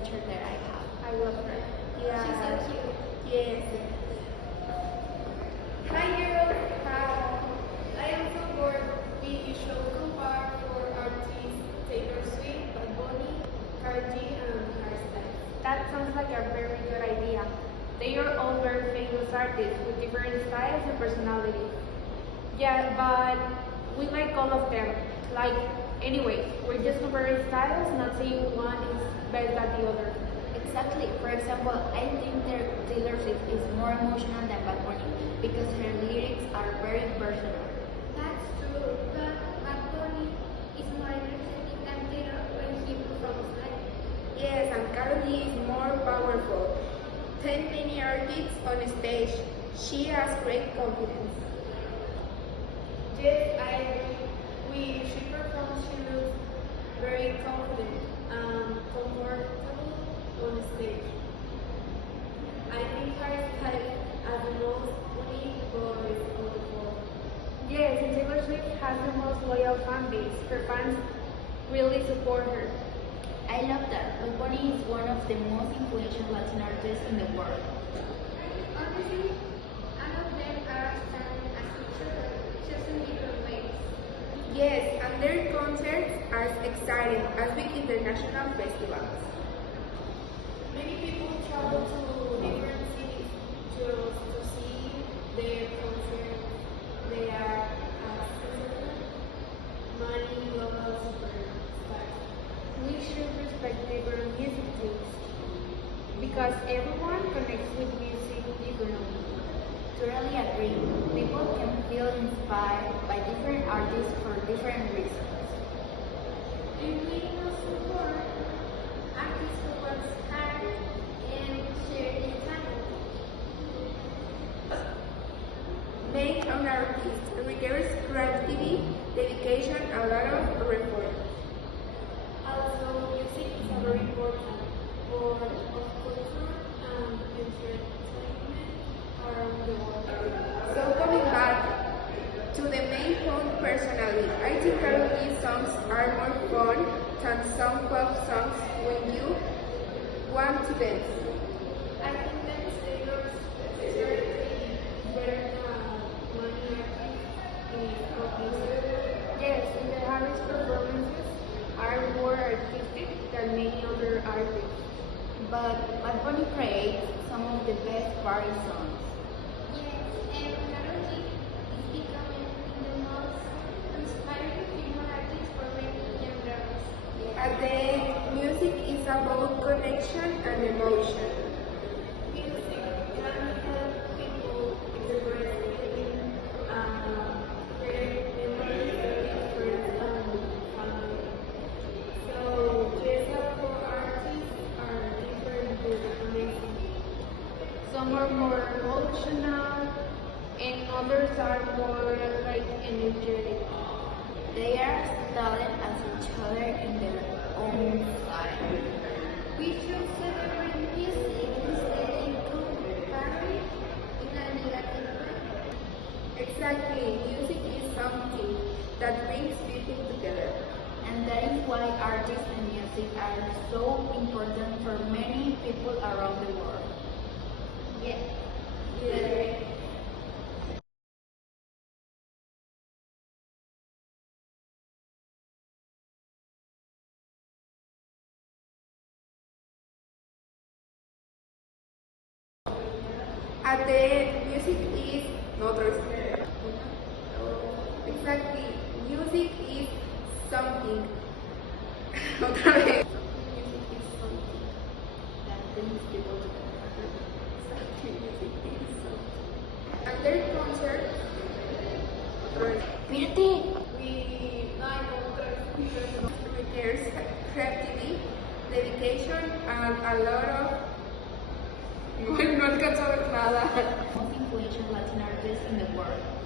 teacher that I have. I love her. Yeah. She's so cute. Yes. Hi girls. Hi. I am so bored. We should compare for artists Taylor Swift, Bad Bunny, Cardi G, and Harry Styles. That sounds like a very good idea. They are all very famous artists with different styles and personalities. Yeah, but we like all of them. Like, anyway, we're just comparing styles, not saying one is better than the other. Exactly. For example, I think that Taylor Swift is more emotional than Bad Bunny because her lyrics are very personal. That's true, but Bad Bunny is more energetic than Taylor when he performs live. Yes, and Cardi is more powerful. 10 many artists on stage. She has great confidence. Yes, I agree. She performs, she looks very confident and comfortable on stage. I think Harry Styles has the most unique voice on the world. Yes, and Taylor Swift has the most loyal fan base. Her fans really support her. I love that. Bad Bunny is one of the most influential Latin artists in the world. Honestly, all of them are starting as teachers, just in different ways. Yes, and their concerts are exciting as big international festivals. Many people travel to different cities to see their concerts. They are many global superstars. We should respect different music tastes because everyone connects with music differently. Totally agree. People can feel inspired by different artists for different reasons. If we not support artists who work hard and share their talent, make an artist requires creativity, dedication, and a lot of effort. Also, music is a very important part of culture and entertainment around the world. So coming back to the main point personally, I think Cardi songs are more fun than some pop songs when you want to dance. I think that Taylor's certainly better than many artists in pop music. Yes, and the Harris performances are more artistic than many other artists. But Bad Bunny creates some of the best party songs. Yes, and Karol G is becoming the most inspiring female artist for many young girls. And the music is about connection and emotion. Music can help people express feelings and create memories different and family. So, yes, for artists are different but amazing. Some are more emotional and others are more like energetic. They are talented as each other in their own style. We should celebrate music instead of comparing in a negative way. Exactly, music is something that brings people together. And that is why artists and music are so important for many people around the world. Yes. Yeah. At the music is not respect. Exactly. Music is something. Otra vez. Music is something that brings people together. Exactly. Music is something. At their concert, Mírate. requires creativity, dedication, and a lot of. No alcanzo a ver nada. Most influential Latin artists in the world.